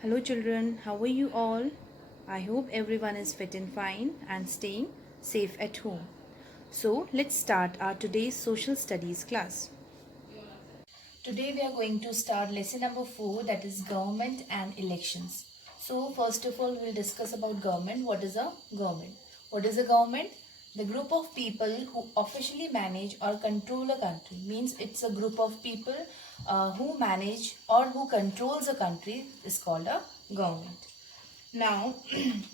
Hello children, how are you all? I hope everyone is fit and fine and staying safe at home. So let's start our today's social studies class. Today we are going to start lesson number 4, that is government and elections. So first of all we'll discuss about government. What is a government? What is a government? The group of people who officially manage or control a country. Means it's a group of people who manage or who controls a country is called a government. Now,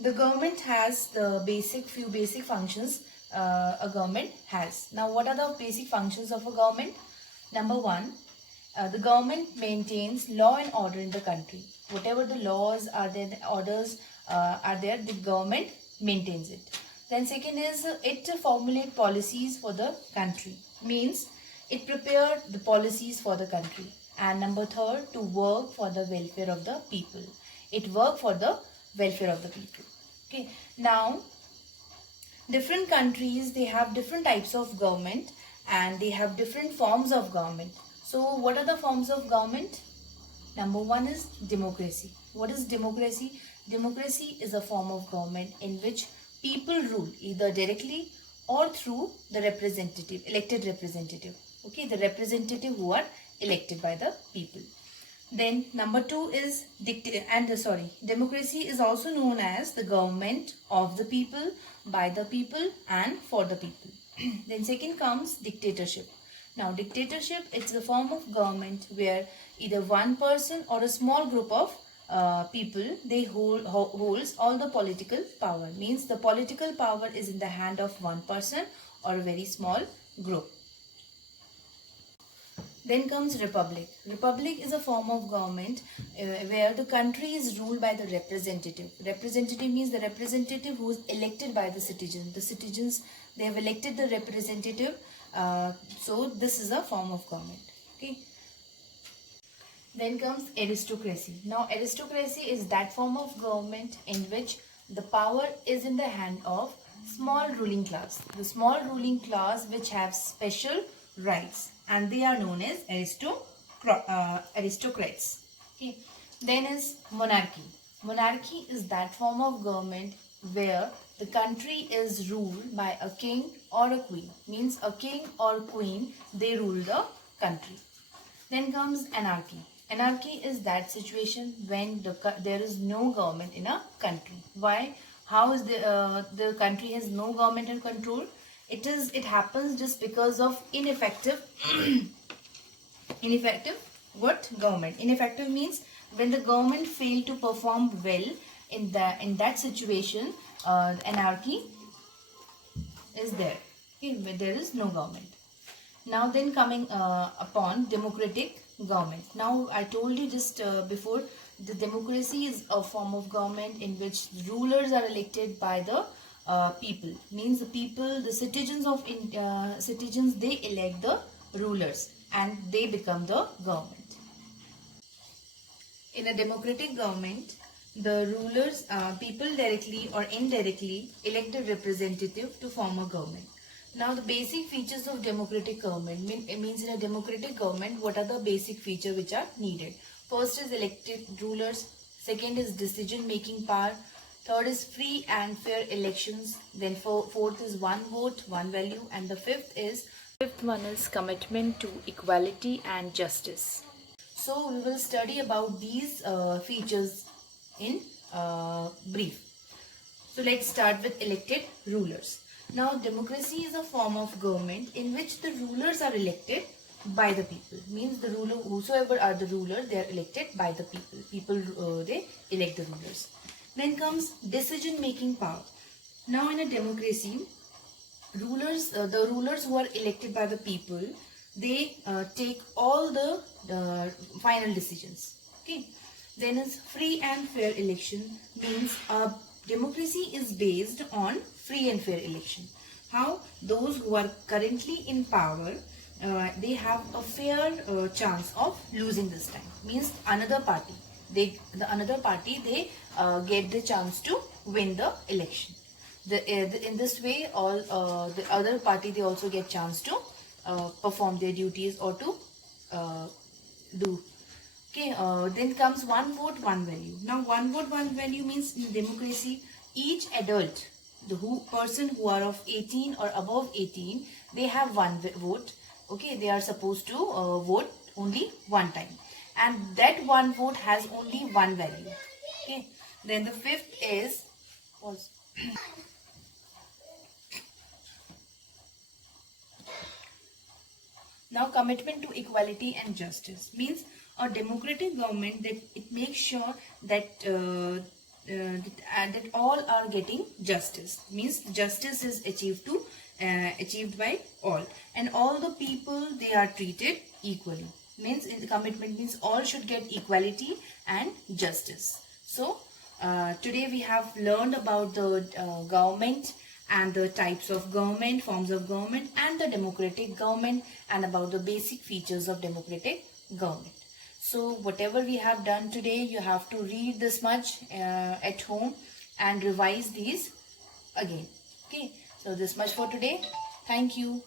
the government has the few basic functions a government has. Now, what are the basic functions of a government? Number one, the government maintains law and order in the country. Whatever the laws are there, the orders are there, the government maintains it. Then second is it formulate policies for the country. Means it prepare the policies for the country. And number third, to work for the welfare of the people. It work for the welfare of the people. Okay. Now, different countries, they have different types of government and they have different forms of government. So what are the forms of government? Number one is democracy. What is democracy? Democracy is a form of government in which people rule either directly or through the representative, elected representative. Okay, the representative who are elected by the people. Then number two is democracy is also known as the government of the people, by the people and for the people. Then second comes dictatorship. Now dictatorship, it's a form of government where either one person or a small group of people, they holds all the political power. Means the political power is in the hand of one person or a very small group. Then comes republic. Republic is a form of government where the country is ruled by the representative. Representative means the representative who is elected by the citizen. The citizens, they have elected the representative. So this is a form of government. Okay. Then comes aristocracy. Now aristocracy is that form of government in which the power is in the hand of small ruling class. The small ruling class which have special rights and they are known as aristocrats. Okay. Then is monarchy. Monarchy is that form of government where the country is ruled by a king or a queen. Means a king or queen, they rule the country. Then comes anarchy. Anarchy is that situation when there is no government in a country. Why? How is the country has no government in control? It happens just because of ineffective what government? Ineffective means when the government fail to perform well in that situation, anarchy is there. Okay, where there is no government. Now then coming upon democratic government. Now I told you just before, the democracy is a form of government in which rulers are elected by the people. Means the people, the citizens, they elect the rulers and they become the government. In a democratic government, the rulers, people directly or indirectly elect a representative to form a government. Now the basic features of democratic government means in a democratic government, what are the basic features which are needed? First is elected rulers, second is decision making power, third is free and fair elections, then fourth is one vote, one value, and the fifth one is commitment to equality and justice. So we will study about these features in brief. So let's start with elected rulers. Now democracy is a form of government in which the rulers are elected by the people. Means the ruler, whosoever are the rulers, they are elected by the people. People, they elect the rulers. Then comes decision making power. Now in a democracy, the rulers who are elected by the people, they take all the final decisions. Okay. Then is free and fair election. Means democracy is based on free and fair election. How? Those who are currently in power, they have a fair chance of losing this time. Means another party, they get the chance to win the election. In this way, all the other party, they also get chance to perform their duties or to do Okay, then comes one vote, one value. Now, one vote, one value means in democracy, each adult, the person who are of 18 or above 18, they have one vote. Okay, they are supposed to vote only one time, and that one vote has only one value. Okay, then the fifth is pause. Now, commitment to equality and justice means a democratic government that it makes sure that that all are getting justice. Means justice is achieved by all, and all the people, they are treated equally. Means in the commitment means all should get equality and justice. So today we have learned about the government and the types of government, forms of government, and the democratic government, and about the basic features of democratic government. So whatever we have done today, you have to read this much at home and revise these again. Okay, so this much for today. Thank you.